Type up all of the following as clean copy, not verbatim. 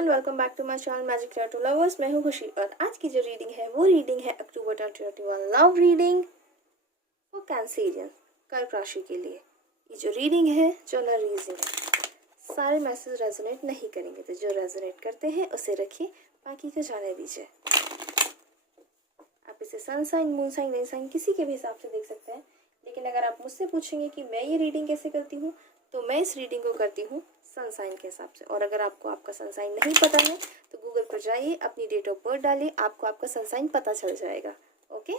Everyone, welcome back to my channel magic tattoo lovers. मैं हूं खुशी और आज की जो रीडिंग है वो रीडिंग है अक्टूबर 2021 लव रीडिंग फॉर कैंसेरियन, कर्क राशि के लिए। ये जो रीडिंग है जनरल रीडिंग है, सारे मैसेज रेजोनेट नहीं करेंगे, तो जो रेजोनेट करते हैं उसे रखिए, बाकी को जाने दीजिए। आप इसे sun sign, moon sign, rain sign किसी के भी हिसाब से देख सकते हैं, लेकिन अगर आप मुझसे पूछेंगे कि मैं ये रीडिंग कैसे करती हूँ, तो मैं इस रीडिंग को करती हूँ सन साइन के हिसाब से। और अगर आपको आपका सन साइन नहीं पता है तो गूगल पर जाइए, अपनी डेट ऑफ बर्थ डालिए, आपको आपका सन साइन पता चल जाएगा। ओके,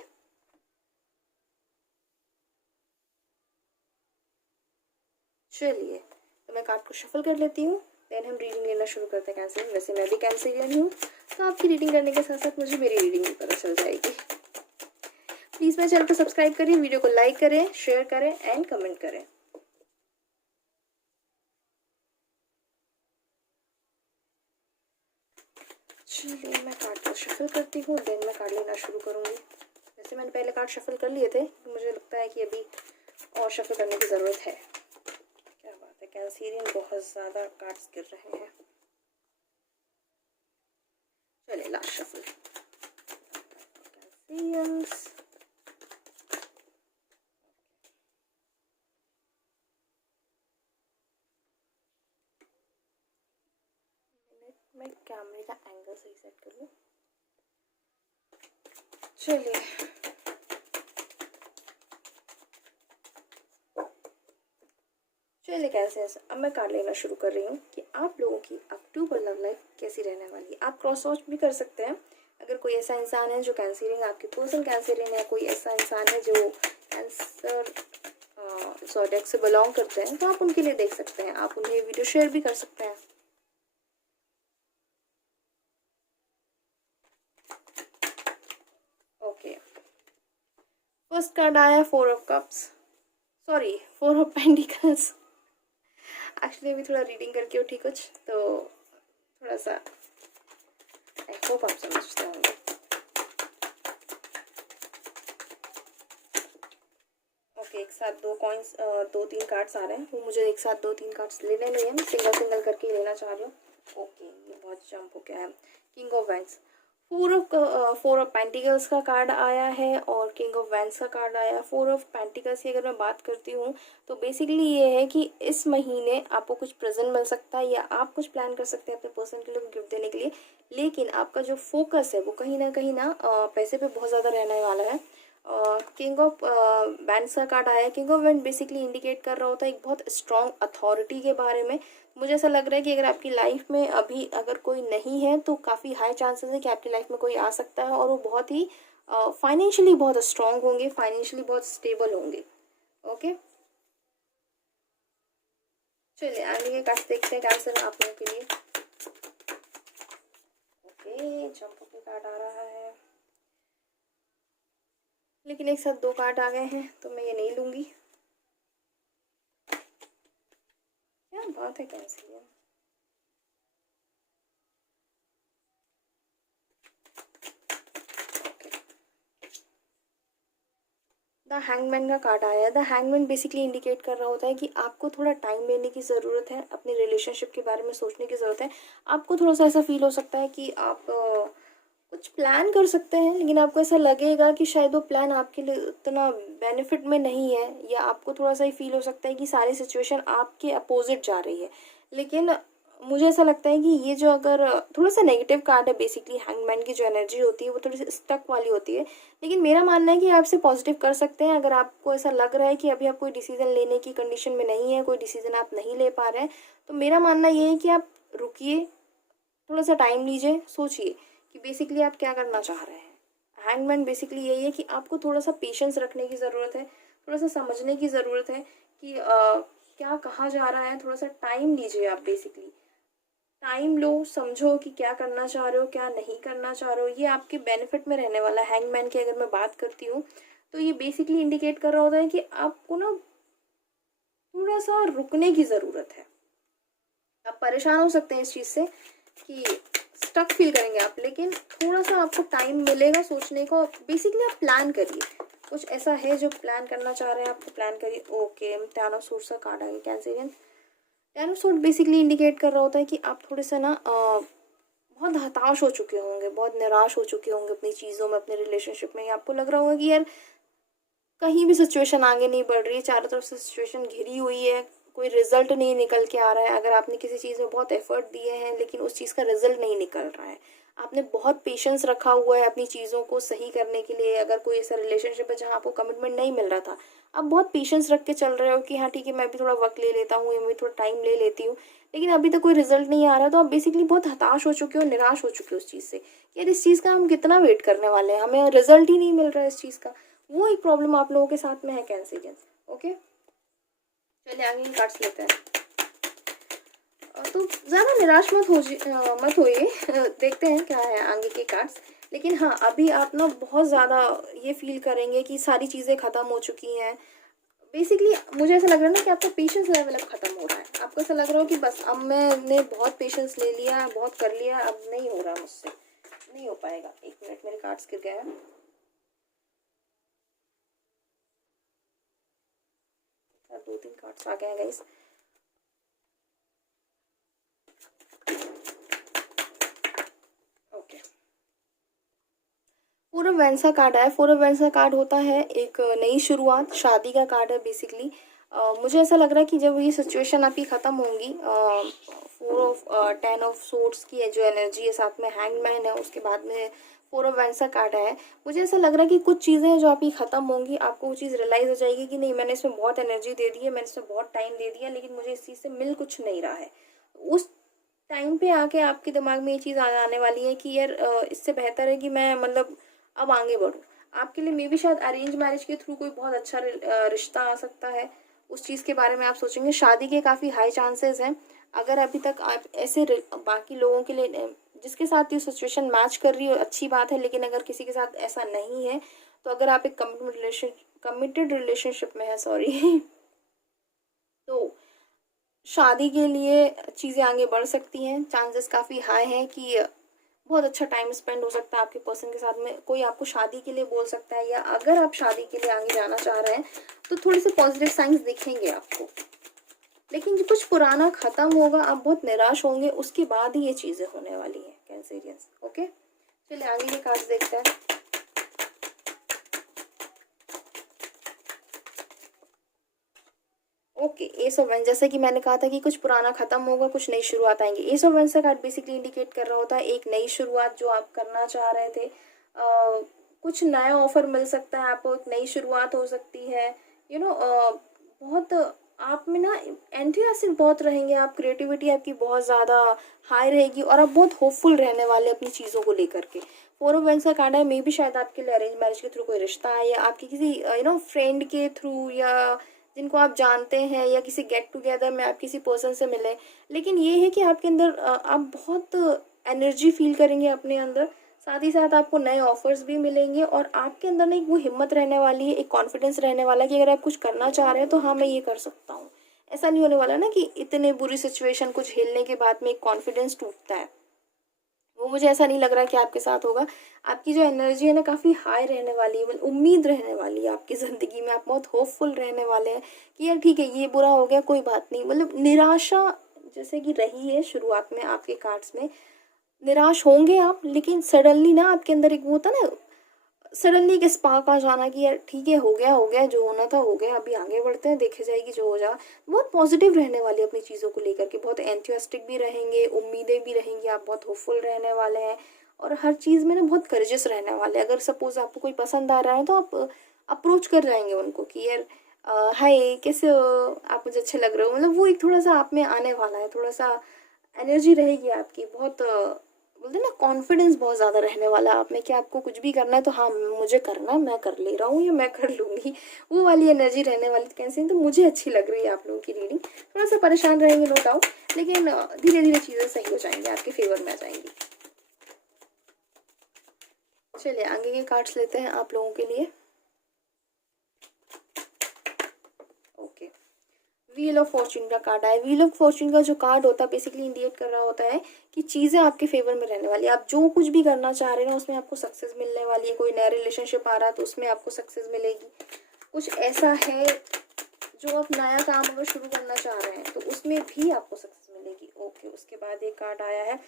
चलिए तो मैं कार्ड को शफल कर लेती हूँ, देन हम रीडिंग लेना शुरू करते हैं कैंसरियन। वैसे मैं भी कैंसरियन हूँ, तो आपकी रीडिंग करने के साथ साथ मुझे मेरी रीडिंग भी पता चल जाएगी। प्लीज़ मेरे चैनल को सब्सक्राइब करिए, वीडियो को लाइक करें, शेयर करें एंड कमेंट करें। चलिए मैं कार्ड को शफल करती हूँ, देन मैं कार्ड लेना शुरू करूँगी। वैसे मैंने पहले कार्ड शफल कर लिए थे, मुझे लगता है कि अभी और शफल करने की ज़रूरत है। क्या बात है, कैंसरियन बहुत ज़्यादा कार्ड्स गिर रहे हैं। चलिए लास्ट शफल। कैंसरियंस, मैं कैमरे का एंगल सही सेट कर लूँ। चलिए कैसे, अब मैं कार्ड लेना शुरू कर रही हूँ कि आप लोगों की अक्टूबर लव लाइफ कैसी रहने वाली है। आप क्रॉस वॉच भी कर सकते हैं। अगर कोई ऐसा इंसान है जो कैंसरियन, आपके पर्सन कैंसरियन, या कोई ऐसा इंसान है जो कैंसर ज़ोडिएक से बिलोंग करते हैं, तो आप उनके लिए देख सकते हैं। आप उन्हें वीडियो शेयर भी कर सकते हैं। ओके, फर्स्ट कार्ड आया 4 of cups, sorry 4 of pentacles. Actually अभी थोड़ा रीडिंग करके उठी कुछ, तो थोड़ा सा आई होप आप समझते होंगे। ओके, एक साथ दो कॉइन्स, 2-3 कार्ड्स आ रहे हैं, वो मुझे एक साथ 2-3 कार्ड्स लेने नहीं है, मैं सिंगल सिंगल करके ही लेना चाह रही हूँ। ओके, ये बहुत जंप हो गया है। King of wands, 4 of pentacles का कार्ड आया है और किंग ऑफ वैंड्स का कार्ड आया है। 4 ऑफ पेंटिकल्स की अगर मैं बात करती हूँ तो बेसिकली ये है कि इस महीने आपको कुछ प्रेजेंट मिल सकता है, या आप कुछ प्लान कर सकते हैं अपने पर्सन के लिए गिफ्ट देने के लिए, लेकिन आपका जो फोकस है वो कहीं ना पैसे पे बहुत ज़्यादा रहने वाला है। किंग ऑफ वैंड्स का कार्ड आया है। King of wand basically indicate कर रहा होता है एक बहुत स्ट्रॉन्ग अथॉरिटी के बारे में। मुझे ऐसा लग रहा है कि अगर आपकी लाइफ में अभी अगर कोई नहीं है तो काफ़ी हाई चांसेस है कि आपकी लाइफ में कोई आ सकता है, और वो बहुत ही फाइनेंशियली बहुत स्ट्रॉन्ग होंगे, फाइनेंशियली बहुत स्टेबल होंगे। ओके, चलिए आगे कार्ड देखते हैं कैंसर आप लोगों के लिए। ओके, जंप पे कार्ड आ रहा है, लेकिन एक साथ 2 कार्ड आ गए हैं, तो मैं ये नहीं लूँगी। क्या बात है कैंसरियन। द हैंगमैन का कार्ड आया है। द हैंगमैन बेसिकली इंडिकेट कर रहा होता है कि आपको थोड़ा टाइम लेने की ज़रूरत है, अपने रिलेशनशिप के बारे में सोचने की ज़रूरत है। आपको थोड़ा सा ऐसा फील हो सकता है कि आप कुछ प्लान कर सकते हैं, लेकिन आपको ऐसा लगेगा कि शायद वो प्लान आपके लिए उतना बेनिफिट में नहीं है, या आपको थोड़ा सा ही फील हो सकता है कि सारी सिचुएशन आपके अपोजिट जा रही है। लेकिन मुझे ऐसा लगता है कि ये जो अगर थोड़ा सा नेगेटिव कार्ड है, बेसिकली हैंगमैन की जो एनर्जी होती है वो थोड़ी सी स्टक वाली होती है, लेकिन मेरा मानना है कि आप इसे पॉजिटिव कर सकते हैं। अगर आपको ऐसा लग रहा है कि अभी आप कोई डिसीजन लेने की कंडीशन में नहीं है, कोई डिसीजन आप नहीं ले पा रहे हैं, तो मेरा मानना ये है कि आप रुकिए, थोड़ा सा टाइम लीजिए, सोचिए कि बेसिकली आप क्या करना चाह रहे हैं। हैंगमैन बेसिकली यही है कि आपको थोड़ा सा पेशेंस रखने की ज़रूरत है, थोड़ा सा समझने की ज़रूरत है कि क्या कहा जा रहा है। थोड़ा सा टाइम लीजिए, आप बेसिकली टाइम लो, समझो कि क्या करना चाह रहे हो, क्या नहीं करना चाह रहे हो। ये आपके बेनिफिट में रहने वाला है। हैंगमैन की अगर मैं बात करती हूँ तो ये बेसिकली इंडिकेट कर रहा होता है कि आपको ना थोड़ा सा रुकने की ज़रूरत है। आप परेशान हो सकते हैं इस चीज़ से कि स्टक फील करेंगे आप, लेकिन थोड़ा सा आपको टाइम मिलेगा सोचने को। बेसिकली आप प्लान करिए, कुछ ऐसा है जो प्लान करना चाह रहे हैं, आपको प्लान करिए। ओके, टेन ऑफ सोर्ड्स का कार्ड आ गया Cancerian. Ten of sword basically indicate कर रहा होता है कि आप थोड़े से ना बहुत हताश हो चुके होंगे, बहुत निराश हो चुके होंगे अपनी चीज़ों में, अपने रिलेशनशिप में। आपको लग रहा होगा कि यार कहीं भी सिचुएशन आगे नहीं बढ़ रही है, चारों तरफ से सिचुएशन घिरी हुई है, कोई रिजल्ट नहीं निकल के आ रहा है। अगर आपने किसी चीज़ में बहुत एफर्ट दिए हैं लेकिन उस चीज़ का रिजल्ट नहीं निकल रहा है, आपने बहुत पेशेंस रखा हुआ है अपनी चीज़ों को सही करने के लिए। अगर कोई ऐसा रिलेशनशिप है जहाँ आपको कमिटमेंट नहीं मिल रहा था, आप बहुत पेशेंस रख के चल रहे हो कि हाँ ठीक है, मैं भी थोड़ा वक्त ले लेता हूँ या मैं थोड़ा टाइम ले लेती हूँ, लेकिन अभी तक कोई रिजल्ट नहीं आ रहा, तो आप बेसिकली बहुत हताश हो चुके हो, निराश हो चुके हो उस चीज़ से कि यार इस चीज़ का हम कितना वेट करने वाले हैं, हमें रिजल्ट ही नहीं मिल रहा है इस चीज़ का। वो एक प्रॉब्लम आप लोगों के साथ में है कैंसेरियंस। ओके, चलिए आगे की कार्ड्स लेते हैं। तो ज़्यादा निराश मत होइए। देखते हैं क्या है आगे के कार्ड्स। लेकिन हाँ, अभी आप ना बहुत ज़्यादा ये फील करेंगे कि सारी चीज़ें ख़त्म हो चुकी हैं। बेसिकली मुझे ऐसा लग रहा है ना कि आपका पेशेंस लेवल अब ख़त्म हो रहा है। आपको ऐसा लग रहा हो कि बस अब मैंने बहुत पेशेंस ले लिया, बहुत कर लिया, अब नहीं हो रहा मुझसे, नहीं हो पाएगा। एक मिनट, मेरे कार्ड्स गिर गए हैं। 2-3 कार्ड्स आ गए हैं guys. Okay, four of wands का कार्ड है। फोर ऑफ वेंस का कार्ड होता है एक नई शुरुआत, शादी का कार्ड है बेसिकली। मुझे ऐसा लग रहा है कि जब ये सिचुएशन आपकी ख़त्म होंगी, 10 ऑफ सोर्ड्स की है जो एनर्जी है, साथ में हैंगमैन है, उसके बाद में फोर ऑफ वेंस का कार्ड है। मुझे ऐसा लग रहा है कि कुछ चीज़ें हैं जो आपकी ख़त्म होंगी, आपको वो चीज़ रियलाइज़ हो जाएगी कि नहीं, मैंने इसमें बहुत एनर्जी दे दी है, मैंने इसमें बहुत टाइम दे दिया, लेकिन मुझे इस चीज़ से मिल कुछ नहीं रहा है। उस टाइम पे आके आपके दिमाग में ये चीज़ आ आने वाली है कि यार इससे बेहतर है कि मैं मतलब अब आगे बढ़ूँ। आपके लिए मे बी शायद अरेंज मैरिज के थ्रू कोई बहुत अच्छा रिश्ता आ सकता है, उस चीज़ के बारे में आप सोचेंगे। शादी के काफ़ी हाई चांसेस हैं। अगर अभी तक आप ऐसे बाकी लोगों के लिए जिसके साथ ये सिचुएशन मैच कर रही हो, अच्छी बात है, लेकिन अगर किसी के साथ ऐसा नहीं है, तो अगर आप एक कमिटेड रिलेशनशिप में है, सॉरी तो शादी के लिए चीज़ें आगे बढ़ सकती हैं। चांसेस काफ़ी हाई हैं कि बहुत अच्छा टाइम स्पेंड हो सकता है आपके पर्सन के साथ में। कोई आपको शादी के लिए बोल सकता है, या अगर आप शादी के लिए आगे जाना चाह रहे हैं तो थोड़े से पॉजिटिव साइंस दिखेंगे आपको। लेकिन जो कुछ पुराना ख़त्म होगा, आप बहुत निराश होंगे, उसके बाद ही ये चीज़ें होने वाली हैं कैंसेरियंस। ओके, चलिए आगे के कार्ड्स देखते हैं। ओके, एस ऑफ वेंस, जैसे कि मैंने कहा था कि कुछ पुराना खत्म होगा, कुछ नई शुरुआत आएंगी। एस ऑफ वेंस का कार्ड बेसिकली इंडिकेट कर रहा होता है एक नई शुरुआत जो आप करना चाह रहे थे। कुछ नया ऑफर मिल सकता है आपको, एक नई शुरुआत हो सकती है। बहुत आप में ना एंथुसियास्टिक बहुत रहेंगे आप, क्रिएटिविटी आपकी बहुत ज़्यादा हाई रहेगी और आप बहुत होपफुल रहने वाले अपनी चीज़ों को लेकर के। फोर ऑफ वेंस का कार्ड है, मे भी शायद आपके लिए अरेंज मैरिज के थ्रू कोई रिश्ता है, या आपकी किसी फ्रेंड के थ्रू, या जिनको आप जानते हैं, या किसी गेट टुगेदर में आप किसी पर्सन से मिले। लेकिन ये है कि आपके अंदर आप बहुत एनर्जी फील करेंगे अपने अंदर, साथ ही साथ आपको नए ऑफर्स भी मिलेंगे, और आपके अंदर ना एक वो हिम्मत रहने वाली है, एक कॉन्फिडेंस रहने वाला है कि अगर आप कुछ करना चाह रहे हैं तो हाँ मैं ये कर सकता हूँ। ऐसा नहीं होने वाला ना कि इतने बुरी सिचुएशन को झेलने के बाद में एक कॉन्फिडेंस टूटता है, वो मुझे ऐसा नहीं लग रहा कि आपके साथ होगा। आपकी जो एनर्जी है ना काफ़ी हाई रहने वाली है, मतलब उम्मीद रहने वाली है आपकी ज़िंदगी में, आप बहुत होपफुल रहने वाले हैं कि यार ठीक है, ये बुरा हो गया, कोई बात नहीं। मतलब निराशा जैसे कि रही है शुरुआत में आपके कार्ड्स में, निराश होंगे आप, लेकिन सडनली ना आपके अंदर एक वो होता ना, सडनली एक स्पार्क आ जाना कि यार ठीक है, हो गया जो होना था हो गया, अभी आगे बढ़ते हैं, देखे जाएगी जो हो जा। बहुत पॉजिटिव रहने वाली अपनी चीज़ों को लेकर के, बहुत एंथुसियास्टिक भी रहेंगे, उम्मीदें भी रहेंगी, आप बहुत होपफुल रहने वाले हैं, और हर चीज़ में ना बहुत करेजियस रहने वाले हैं। अगर सपोज आपको कोई पसंद आ रहा है तो आप अप्रोच कर जाएंगे उनको कि यार हाय कैसे हो, आप मुझे अच्छे लग रहे हो। मतलब वो एक थोड़ा सा आप में आने वाला है, थोड़ा सा एनर्जी रहेगी आपकी, बहुत बोलते हैं ना कॉन्फिडेंस बहुत ज़्यादा रहने वाला है आप में कि आपको कुछ भी करना है तो हाँ मुझे करना है, मैं कर ले रहा हूँ या मैं कर लूँगी, वो वाली एनर्जी रहने वाली। कैसे तो मुझे अच्छी लग रही है आप लोगों की रीडिंग। थोड़ा सा परेशान रहेंगे नो डाउट, लेकिन धीरे धीरे चीज़ें सही हो जाएंगी, आपके फेवर में आ जाएंगी। चलिए आगे के कार्ड्स लेते हैं आप लोगों के लिए। ओके, व्हील ऑफ फॉर्चून का कार्ड आया। व्हील ऑफ फॉर्चून का जो कार्ड होता है बेसिकली इंडिकेट कर रहा होता है कि चीज़ें आपके फेवर में रहने वाली है। आप जो कुछ भी करना चाह रहे हैं उसमें आपको सक्सेस मिलने वाली है। कोई नया रिलेशनशिप आ रहा है तो उसमें आपको सक्सेस मिलेगी। कुछ ऐसा है जो आप नया काम अगर शुरू करना चाह रहे हैं तो उसमें भी आपको सक्सेस मिलेगी। ओके, उसके बाद एक कार्ड आया है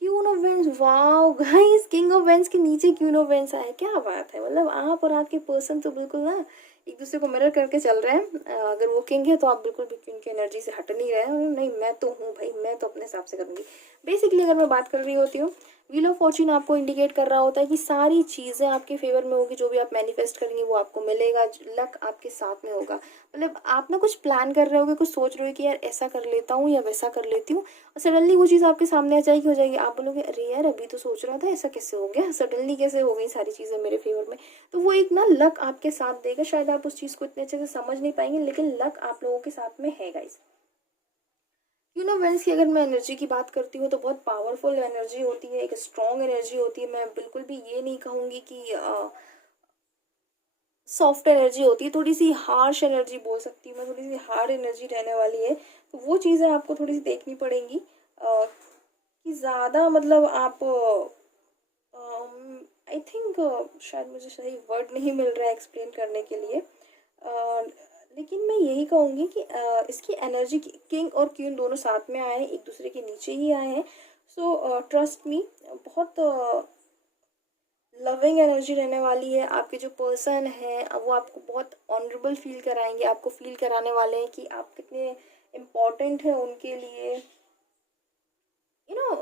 queen of wands, wow guys, king of wands के नीचे क्वीन ऑफ वेंस आया, क्या बात है। मतलब आप और आपके पर्सन तो बिल्कुल ना एक दूसरे को मिरर करके चल रहे हैं। अगर वो किंग है तो आप बिल्कुल भी क्वीन की एनर्जी से हट नहीं रहे हैं। नहीं, मैं तो हूँ भाई, मैं तो अपने हिसाब से करूँगी। बेसिकली अगर मैं बात कर रही होती हूँ, व्हील ऑफ फॉर्च्यून आपको इंडिकेट कर रहा होता है कि सारी चीज़ें आपके फेवर में होगी, जो भी आप मैनिफेस्ट करेंगे वो आपको मिलेगा, लक आपके साथ में होगा। मतलब आप ना कुछ प्लान कर रहे होगे, कुछ सोच रहे हो कि यार ऐसा कर लेता हूँ या वैसा कर लेती हूँ, और सडनली वो चीज़ आपके सामने आ जाएगी, हो जाएगी, आप बोलोगे अरे यार अभी तो सोच रहा था, ऐसा कैसे हो गया, सडनली कैसे हो गई सारी चीज़ें मेरे फेवर में। तो वो एक ना लक आपके साथ देगा। शायद आप उस चीज़ को इतने अच्छे से समझ नहीं पाएंगे, लेकिन लक आप लोगों के साथ में है गाइस। वेंस की अगर मैं एनर्जी की बात करती हूँ तो बहुत पावरफुल एनर्जी होती है, एक स्ट्रॉन्ग एनर्जी होती है। मैं बिल्कुल भी ये नहीं कहूँगी कि सॉफ्ट एनर्जी होती है, थोड़ी सी हार्श एनर्जी बोल सकती हूँ मैं, थोड़ी सी हार्ड एनर्जी रहने वाली है। तो वो चीज़ें आपको थोड़ी सी देखनी पड़ेंगी कि ज़्यादा मतलब आप आई थिंक शायद मुझे सही वर्ड नहीं मिल रहा है एक्सप्लेन करने के लिए। लेकिन मैं यही कहूँगी कि इसकी एनर्जी, किंग और क्वीन दोनों साथ में आए हैं, एक दूसरे के नीचे ही आए हैं। सो ट्रस्ट मी, बहुत लविंग एनर्जी रहने वाली है। आपके जो पर्सन है वो आपको बहुत ऑनरेबल फील कराएंगे, आपको फील कराने वाले हैं कि आप कितने इम्पोर्टेंट हैं उनके लिए, यू नो।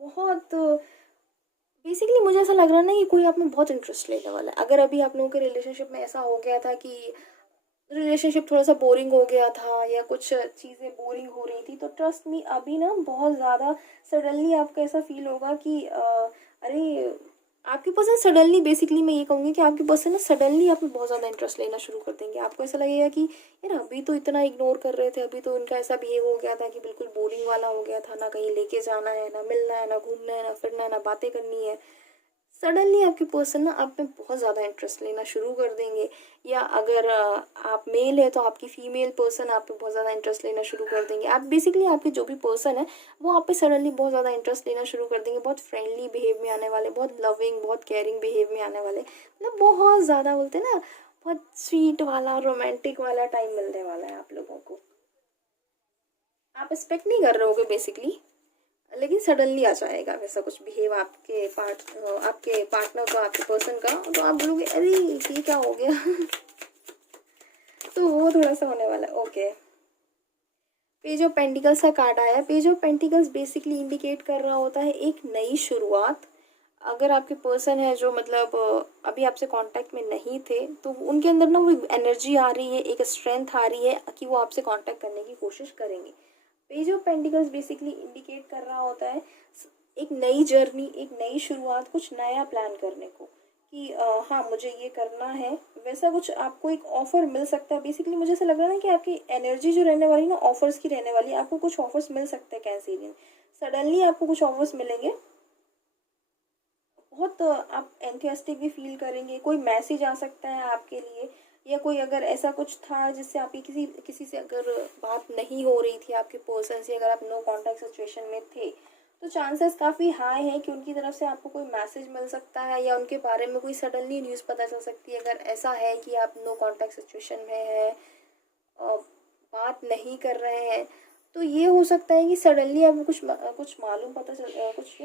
बहुत बेसिकली मुझे ऐसा लग रहा है ना कि कोई आप में बहुत इंटरेस्ट लेने वाला है। अगर अभी आप लोगों के रिलेशनशिप में ऐसा हो गया था कि रिलेशनशिप थोड़ा सा बोरिंग हो गया था या कुछ चीज़ें बोरिंग हो रही थी, तो ट्रस्ट मी अभी ना बहुत ज़्यादा सडनली आपको ऐसा फील होगा कि अरे आपके पर्सन सडनली, बेसिकली मैं ये कहूँगी कि आपके पर्सन ना सडनली आप में बहुत ज़्यादा इंटरेस्ट लेना शुरू कर देंगे। आपको ऐसा लगेगा कि यार अभी तो इतना इग्नोर कर रहे थे, अभी तो उनका ऐसा बिहेव हो गया था कि बिल्कुल बोरिंग वाला हो गया था, ना कहीं लेके जाना है, ना मिलना है, ना घूमना है, ना फिरना है, ना बातें करनी है। सडनली आपके पर्सन ना आप में बहुत ज़्यादा इंटरेस्ट लेना शुरू कर देंगे। या अगर आप मेल है तो आपकी फीमेल पर्सन आप पे बहुत ज़्यादा इंटरेस्ट लेना शुरू कर देंगे। आप बेसिकली आपके जो भी पर्सन है वो आप पे सडनली बहुत ज़्यादा इंटरेस्ट लेना शुरू कर देंगे। बहुत फ्रेंडली बिहेव में आने वाले, बहुत लविंग, बहुत केयरिंग बिहेव में आने वाले, मतलब बहुत ज़्यादा बोलते हैं ना, बहुत स्वीट वाला, रोमांटिक वाला टाइम मिलने वाला है आप लोगों को। आप एक्सपेक्ट नहीं कर रहे होगे बेसिकली, लेकिन सडनली आ जाएगा वैसा कुछ बिहेव आपके पार्टनर का, आपके पर्सन का। तो आप बोलोगे अरे ये क्या हो गया। तो वो थोड़ा सा होने वाला है। ओके, पेज ऑफ पेंटिकल्स का कार्ड आया। Page of pentacles basically indicate कर रहा होता है एक नई शुरुआत। अगर आपके पर्सन है जो मतलब अभी आपसे कांटेक्ट में नहीं थे, तो उनके अंदर ना वो एनर्जी आ रही है, एक स्ट्रेंथ आ रही है कि वो आपसे कांटेक्ट करने की कोशिश करेंगे। Page of pentacles basically indicate कर रहा होता है एक नई जर्नी, एक नई शुरुआत, कुछ नया प्लान करने को, कि हाँ मुझे ये करना है। वैसा कुछ आपको एक ऑफर मिल सकता है। बेसिकली मुझे ऐसा लग रहा है ना कि आपकी एनर्जी जो रहने वाली ना ऑफर्स की रहने वाली है। आपको कुछ ऑफर्स मिल सकते हैं कैंसिलियन, सडनली आपको कुछ ऑफर्स मिलेंगे। बहुत आप एंथुसियास्टिक भी फील करेंगे। कोई मैसेज आ सकता है आपके लिए, या कोई अगर ऐसा कुछ था जिससे आपकी किसी किसी से अगर बात नहीं हो रही थी आपके पर्सन से, अगर आप नो कांटेक्ट सिचुएशन में थे, तो चांसेस काफ़ी हाई हैं कि उनकी तरफ से आपको कोई मैसेज मिल सकता है, या उनके बारे में कोई सडनली न्यूज़ पता चल सकती है। अगर ऐसा है कि आप नो कांटेक्ट सिचुएशन में है, बात नहीं कर रहे हैं, तो ये हो सकता है कि सडनली आपको कुछ मालूम पता चल, कुछ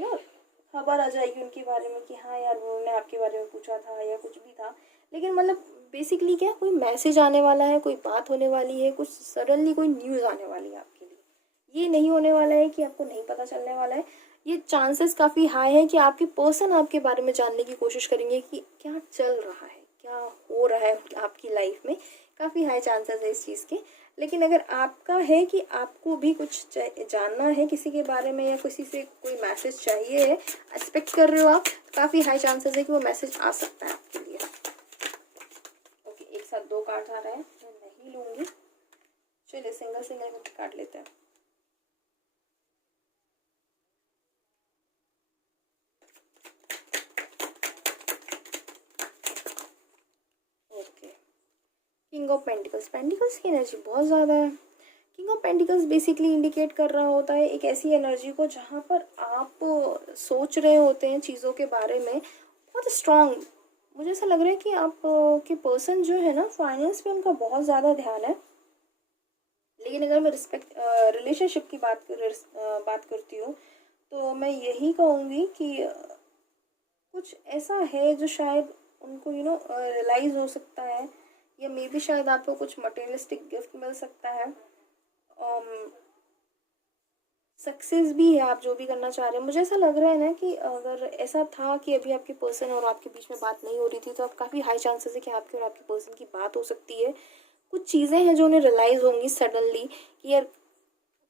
खबर आ जाएगी उनके बारे में कि हाँ यार उन्होंने आपके बारे में पूछा था या कुछ भी था। लेकिन मतलब बेसिकली क्या, कोई मैसेज आने वाला है, कोई बात होने वाली है, कुछ सडनली कोई न्यूज़ आने वाली है आपके लिए। ये नहीं होने वाला है कि आपको नहीं पता चलने वाला है। ये चांसेस काफ़ी हाई है कि आपके पर्सन आपके बारे में जानने की कोशिश करेंगे कि क्या चल रहा है, क्या हो रहा है आपकी लाइफ में। काफ़ी हाई चांसेस है इस चीज़ के। लेकिन अगर आपका है कि आपको भी कुछ जानना है किसी के बारे में, या किसी से कोई मैसेज चाहिए है, एक्सपेक्ट कर रहे हो आप, तो काफ़ी हाई चांसेस है कि वो मैसेज आ सकता है आपके लिए। ओके, एक साथ दो कार्ड आ रहे हैं, मैं नहीं लूँगी, चलिए सिंगल सिंगल करके काट लेते हैं। Okay, king of pentacles. Pentacles की एनर्जी बहुत ज़्यादा है। King of pentacles basically indicate कर रहा होता है एक ऐसी एनर्जी को जहाँ पर आप सोच रहे होते हैं चीज़ों के बारे में बहुत स्ट्रांग। मुझे ऐसा लग रहा है कि आप के पर्सन जो है ना, फाइनेंस पे उनका बहुत ज़्यादा ध्यान है। लेकिन अगर मैं रिलेशनशिप की बात करती हूँ, तो मैं यही कहूँगी कि कुछ ऐसा है जो शायद उनको रियलाइज़ हो सकता है, या मे बी शायद आपको कुछ मटेरियलिस्टिक गिफ्ट मिल सकता है। सक्सेस भी है, आप जो भी करना चाह रहे हैं। मुझे ऐसा लग रहा है ना कि अगर ऐसा था कि अभी आपके पर्सन और आपके बीच में बात नहीं हो रही थी, तो अब काफ़ी हाई चांसेस है कि आपके और आपके पर्सन की बात हो सकती है। कुछ चीज़ें हैं जो उन्हें रियलाइज़ होंगी सडनली कि यार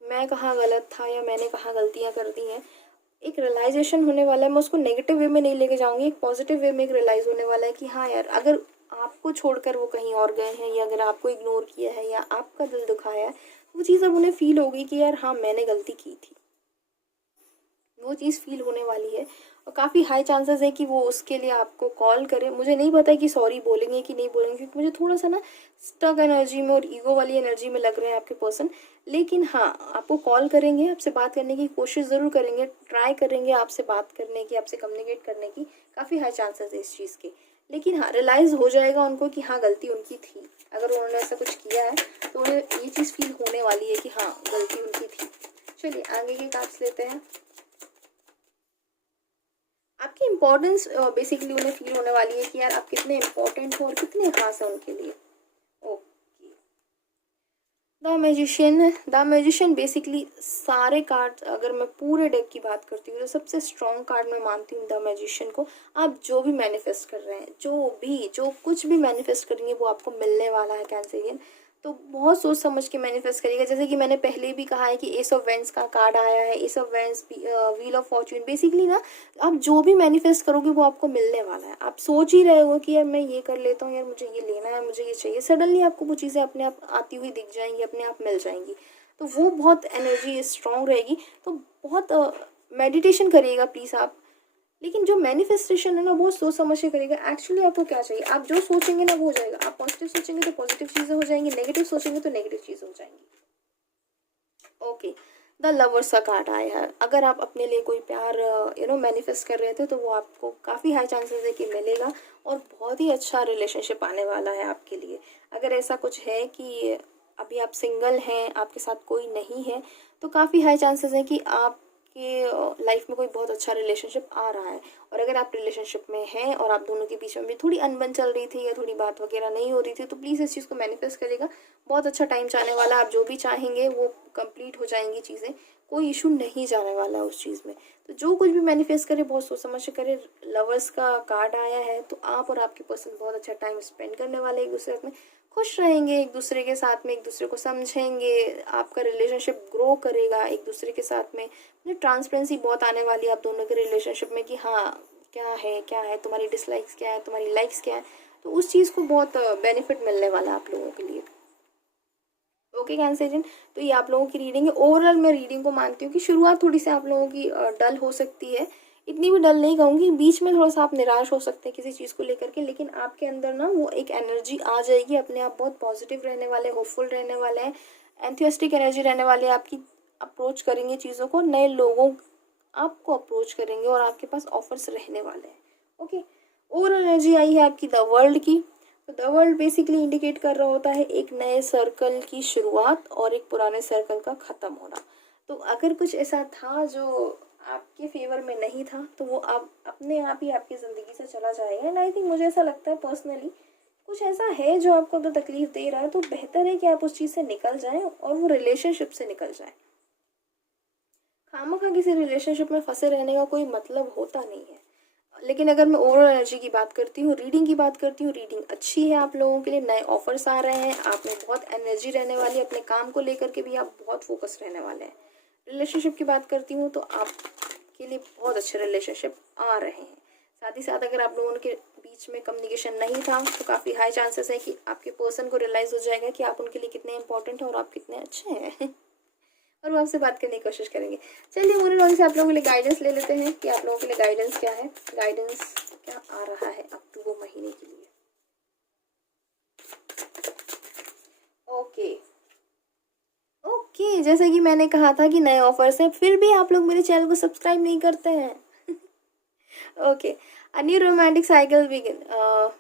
मैं कहाँ गलत था या मैंने कहाँ गलतियाँ कर दी हैं। एक रियलाइजेशन होने वाला है। मैं उसको नेगेटिव वे में नहीं लेके जाऊँगी, एक पॉजिटिव वे में एक रियलाइज़ होने वाला है कि हाँ यार, अगर आपको छोड़कर वो कहीं और गए हैं, या अगर आपको इग्नोर किया है, या आपका दिल दुखाया है, वो चीज़ अब उन्हें फ़ील होगी कि यार हाँ, मैंने गलती की थी। वो चीज़ फ़ील होने वाली है, और काफ़ी हाई चांसेस है कि वो उसके लिए आपको कॉल करें। मुझे नहीं पता है कि सॉरी बोलेंगे कि नहीं बोलेंगे, क्योंकि मुझे थोड़ा-सा ना स्टक एनर्जी में और ईगो वाली एनर्जी में लग रहे हैं आपके पर्सन। लेकिन हाँ, आपको कॉल करेंगे, आपसे बात करने की कोशिश ज़रूर करेंगे, ट्राई करेंगे आपसे बात करने की, आपसे कम्युनिकेट करने की, काफ़ी हाई चांसेस है इस चीज़ के। लेकिन हाँ, रियलाइज़ हो जाएगा उनको कि हाँ, गलती उनकी थी। अगर उन्होंने ऐसा कुछ किया है, तो उन्हें ये चीज़ फ़ील होने वाली है कि हाँ, गलती उनकी थी। चलिए आगे के कार्ड्स लेते हैं। आपकी इम्पोर्टेंस बेसिकली उन्हें फील होने वाली है कि यार आप कितने इम्पोर्टेंट हो और कितने खास हैं उनके लिए। ओके, द मैजिशियन बेसिकली सारे कार्ड, अगर मैं पूरे डेक की बात करती हूँ तो सबसे स्ट्रॉन्ग कार्ड मैं मानती हूँ द मैजिशियन को। आप जो भी मैनिफेस्ट कर रहे हैं, जो कुछ भी मैनिफेस्ट करेंगे, वो आपको मिलने वाला है कैंसरियन। तो बहुत सोच समझ के मैनिफेस्ट करिएगा। जैसे कि मैंने पहले भी कहा है कि एस ऑफ वेंस का कार्ड आया है, ace of wands, wheel of fortune. Basically ना, आप जो भी मैनिफेस्ट करोगे वो आपको मिलने वाला है। आप सोच ही रहे हो कि यार मैं ये कर लेता हूँ, यार मुझे ये लेना है, मुझे ये चाहिए, सडनली आपको वो चीज़ें अपने आप आती हुई दिख जाएंगी, अपने आप मिल जाएंगी। तो वो बहुत एनर्जी स्ट्रांग रहेगी। तो बहुत मेडिटेशन करिएगा प्लीज़ आप। लेकिन जो मैनिफेस्टेशन है ना, बहुत सोच समझ के करिएगा। एक्चुअली आपको क्या चाहिए, आप जो सोचेंगे ना वो हो जाएगा। आप पॉजिटिव सोचेंगे तो पॉजिटिव चीज़ें हो जाएंगी, नेगेटिव सोचेंगे तो नेगेटिव चीज़ें हो जाएंगी। ओके, द लवर्स का कार्ड आया है। अगर आप अपने लिए कोई प्यार मैनिफेस्ट कर रहे थे, तो वो आपको काफ़ी हाई चांसेस है कि मिलेगा, और बहुत ही अच्छा रिलेशनशिप आने वाला है आपके लिए। अगर ऐसा कुछ है कि अभी आप सिंगल हैं, आपके साथ कोई नहीं है, तो काफ़ी हाई चांसेस है कि आपके लाइफ में कोई बहुत अच्छा रिलेशनशिप आ रहा है। और अगर आप रिलेशनशिप में हैं और आप दोनों के बीच में भी थोड़ी अनबन चल रही थी या थोड़ी बात वगैरह नहीं हो रही थी, तो प्लीज़ इस चीज़ को मैनिफेस्ट करेगा। बहुत अच्छा टाइम जाने वाला है। आप जो भी चाहेंगे वो कंप्लीट हो जाएंगी चीज़ें। कोई इशू नहीं जाने वाला है उस चीज़ में। तो जो कुछ भी मैनिफेस्ट करे, बहुत सोच समझ के करे। लवर्स का कार्ड आया है, तो आप और आपके पर्सन बहुत अच्छा टाइम स्पेंड करने वाले, एक दूसरे में खुश रहेंगे, एक दूसरे के साथ में एक दूसरे को समझेंगे। आपका रिलेशनशिप ग्रो करेगा एक दूसरे के साथ में। ट्रांसपेरेंसी बहुत आने वाली है आप दोनों के रिलेशनशिप में कि हाँ, क्या है, तुम्हारी डिसलाइक्स क्या है, तुम्हारी लाइक्स क्या है। तो उस चीज़ को बहुत बेनिफिट मिलने वाला है आप लोगों के लिए। ओके कैंसरियन, तो ये आप लोगों की रीडिंग है। ओवरऑल मैं रीडिंग को मानती हूँ कि शुरुआत थोड़ी सी आप लोगों की डल हो सकती है। इतनी भी डल नहीं कहूँगी, बीच में थोड़ा सा आप निराश हो सकते हैं किसी चीज़ को लेकर के, लेकिन आपके अंदर ना वो एक एनर्जी आ जाएगी अपने आप। बहुत पॉजिटिव रहने वाले, होपफुल रहने वाले हैं, एंथुसियास्टिक एनर्जी रहने वाली है आपकी। अप्रोच करेंगे चीज़ों को, नए लोगों आपको अप्रोच करेंगे, और आपके पास ऑफर्स रहने वाले हैं। ओके, ओवरऑल एनर्जी आई है आपकी द वर्ल्ड की। तो द वर्ल्ड बेसिकली इंडिकेट कर रहा होता है एक नए सर्कल की शुरुआत और एक पुराने सर्कल का ख़त्म होना। तो अगर कुछ ऐसा था जो आपके फेवर में नहीं था, तो वो आप अपने आप ही आपकी ज़िंदगी से चला जाएगा। एंड आई थिंक, मुझे ऐसा लगता है पर्सनली, कुछ ऐसा है जो आपको तो तकलीफ दे रहा है, तो बेहतर है कि आप उस चीज़ से निकल जाएं और वो रिलेशनशिप से निकल जाएं। खामखा किसी रिलेशनशिप में फंसे रहने का कोई मतलब होता नहीं है। लेकिन अगर मैं ओवरऑल एनर्जी की बात करती हूँ, रीडिंग की बात करती हूँ, रीडिंग अच्छी है आप लोगों के लिए। नए ऑफर्स आ रहे हैं, आप में बहुत एनर्जी रहने वाली है। अपने काम को लेकर के भी आप बहुत फोकस रहने वाले हैं। रिलेशनशिप की बात करती हूँ, तो आपके लिए बहुत अच्छे रिलेशनशिप आ रहे हैं। साथ ही साथ अगर आप लोगों के बीच में कम्युनिकेशन नहीं था, तो काफ़ी हाई चांसेस है कि आपके पर्सन को रियलाइज़ हो जाएगा कि आप उनके लिए कितने इंपॉर्टेंट हैं और आप कितने अच्छे हैं और वो आपसे बात करने की कोशिश करेंगे। चलिए मोनोलॉग से आप लोगों के लिए गाइडेंस ले लेते हैं कि आप लोगों के लिए गाइडेंस क्या है, गाइडेंस क्या आ रहा है अक्टूबर महीने के लिए। ओके ओके, जैसे कि मैंने कहा था कि नए ऑफर्स हैं, फिर भी आप लोग मेरे चैनल को सब्सक्राइब नहीं करते हैं okay, a new romantic cycle begin.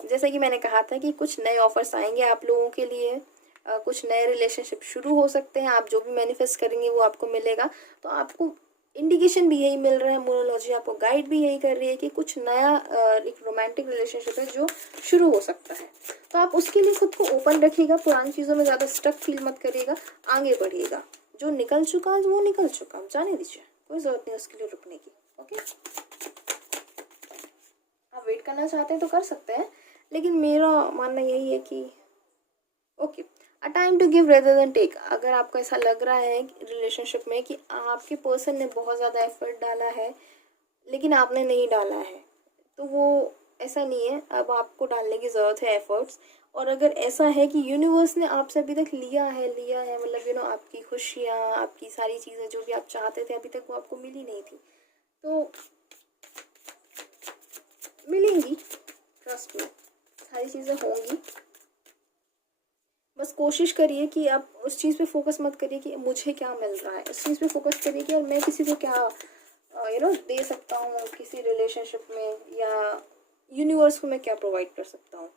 जैसे कि मैंने कहा था कि कुछ नए ऑफर्स आएंगे आप लोगों के लिए। कुछ नए रिलेशनशिप शुरू हो सकते हैं। आप जो भी मैनिफेस्ट करेंगे वो आपको मिलेगा। तो आपको इंडिकेशन भी यही मिल रहा है, मोनोलॉजी आपको गाइड भी यही कर रही है कि कुछ नया एक रोमांटिक रिलेशनशिप है जो शुरू हो सकता है। तो आप उसके लिए खुद को ओपन रखिएगा, पुरानी चीज़ों में ज़्यादा स्टक फील मत करिएगा, आगे बढ़िएगा। जो निकल चुका है वो निकल चुका, आप जाने दीजिए, कोई ज़रूरत नहीं उसके लिए रुकने की। ओके, आप वेट करना चाहते हैं तो कर सकते हैं, लेकिन मेरा मानना यही है कि okay, a time to give rather than take. अगर आपको ऐसा लग रहा है रिलेशनशिप में कि आपके पर्सन ने बहुत ज़्यादा एफर्ट डाला है लेकिन आपने नहीं डाला है, तो वो ऐसा नहीं है, अब आपको डालने की ज़रूरत है एफर्ट्स। और अगर ऐसा है कि यूनिवर्स ने आपसे अभी तक लिया है मतलब आपकी खुशियाँ, आपकी सारी चीज़ें जो भी आप चाहते थे अभी तक वो आपको मिली नहीं थी, तो मिलेंगी, ट्रस्ट में सारी चीज़ें होंगी। बस कोशिश करिए कि आप उस चीज़ पे फोकस मत करिए कि मुझे क्या मिल रहा है, उस चीज़ पे फोकस करिए कि यार मैं किसी को क्या दे सकता हूँ किसी रिलेशनशिप में, या यूनिवर्स को मैं क्या प्रोवाइड कर सकता हूँ।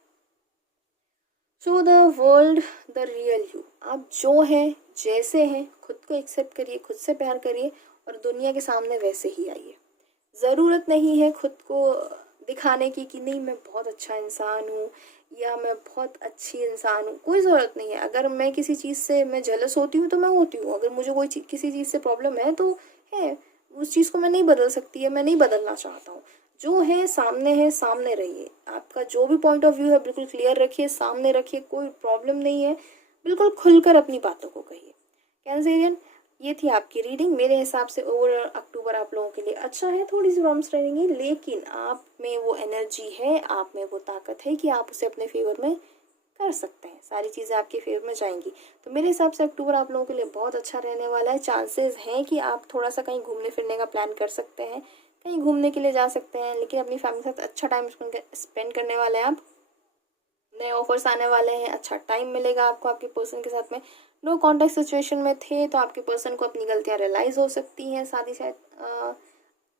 Show the world the real you. आप जो हैं जैसे हैं खुद को एक्सेप्ट करिए, खुद से प्यार करिए और दुनिया के सामने वैसे ही आइए। ज़रूरत नहीं है खुद को दिखाने की कि नहीं मैं बहुत अच्छा इंसान हूँ या मैं बहुत अच्छी इंसान हूँ, कोई ज़रूरत नहीं है। अगर मैं किसी चीज़ से मैं जेलस होती हूँ तो मैं होती हूँ, अगर मुझे कोई किसी चीज़ से प्रॉब्लम है तो है, उस चीज़ को मैं नहीं बदल सकती है, मैं नहीं बदलना चाहता हूँ। जो है सामने रहिए, आपका जो भी पॉइंट ऑफ व्यू है बिल्कुल क्लियर रखिए, सामने रखिए, कोई प्रॉब्लम नहीं है, बिल्कुल खुलकर अपनी बातों को कहिए। कैंसरियन, ये थी आपकी रीडिंग। मेरे हिसाब से ओवर अक्टूबर आप लोगों के लिए अच्छा है, थोड़ी सी प्रॉब्लम्स रहेंगी लेकिन आप में वो एनर्जी है, आप में वो ताकत है कि आप उसे अपने फेवर में कर सकते हैं, सारी चीज़ें आपके फेवर में जाएंगी। तो मेरे हिसाब से अक्टूबर आप लोगों के लिए बहुत अच्छा रहने वाला है। चांसेस हैं कि आप थोड़ा सा कहीं घूमने फिरने का प्लान कर सकते हैं, कहीं घूमने के लिए जा सकते हैं, लेकिन अपनी फैमिली के साथ अच्छा टाइम स्पेंड करने वाले हैं आप। नए ऑफर्स आने वाले हैं, अच्छा टाइम मिलेगा आपको आपके पर्सन के साथ में। नो कॉन्टेक्ट सिचुएशन में थे तो आपके पर्सन को अपनी गलतियां रियलाइज हो सकती हैं, साथ ही साथ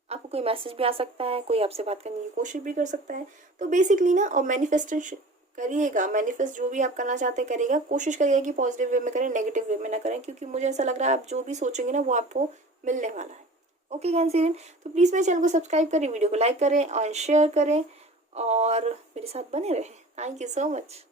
आपको कोई मैसेज भी आ सकता है, कोई आपसे बात करने की कोशिश भी कर सकता है। तो बेसिकली ना, और मैनिफेस्टेशन करिएगा, मैनिफेस्ट जो भी आप करना चाहते हैं करिएगा, कोशिश करिएगा कि पॉजिटिव वे में करें, नेगेटिव वे में ना करें, क्योंकि मुझे ऐसा लग रहा है आप जो भी सोचेंगे ना वो आपको मिलने वाला है। ओके कैंसरियन, तो प्लीज़ मेरे चैनल को सब्सक्राइब करें, वीडियो को लाइक करें और शेयर करें और मेरे साथ बने रहें। Thank you so much.